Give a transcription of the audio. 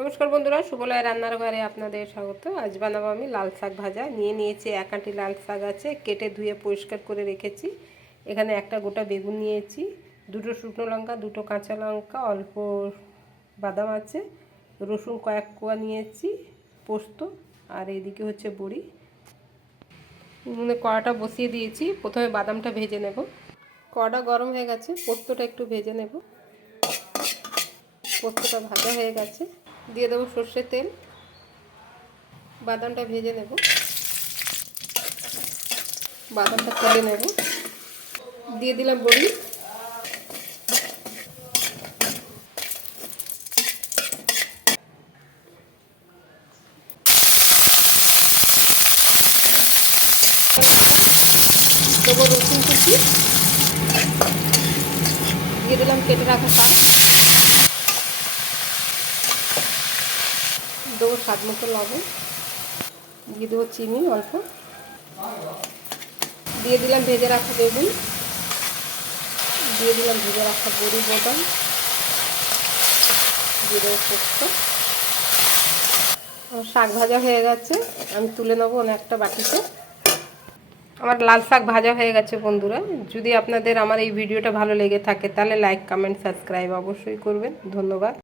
নমস্কার বন্ধুরা সুবলয় রান্নার ঘরে আপনাদের স্বাগত। আজ বানাবো আমি লাল শাক ভাজা। নিয়ে নিয়েছি এক আঁটি লাল শাক আছে, কেটে ধুয়ে পরিষ্কার করে রেখেছি। এখানে একটা গোটা বেগুন নিয়েছি, দুটো শুকনো লঙ্কা, দুটো কাঁচা লঙ্কা, অল্প বাদাম আছে, রসুন কয়েক কোয়া নিয়েছি, পোস্ত, আর এদিকে হচ্ছে বড়ি। কড়াটা বসিয়ে দিয়েছি, প্রথমে বাদামটা ভেজে নেব। কড়া গরম হয়ে গেছে, পোস্তটা একটু ভেজে নেব। পোস্তটা ভাজা হয়ে গেছে। দিয়ে দেবো সর্ষের তেল। বাদামটা ভেজে নেব। বাদামটা তুলে নেব। দিয়ে দিলাম বড়ি। দেবো রসুন কুচি। দিয়ে দিলাম কেটে রাখা শাক। দেবো স্বাদ মতো লবণ। দিয়ে দেবো চিনি অল্প। দিয়ে দিলাম ভেজে রাখা বেগুন। দিয়ে দিলাম ভেজে রাখা বড়ি বাদাম দিয়ে দেবো পোস্ত। আমার শাক ভাজা হয়ে গেছে, আমি তুলে নেব অনেকটা বাটিতে। আমার লাল শাক ভাজা হয়ে গেছে বন্ধুরা। যদি আপনাদের আমার এই ভিডিওটা ভালো লেগে থাকে, তাহলে লাইক কমেন্ট সাবস্ক্রাইব অবশ্যই করবেন। ধন্যবাদ।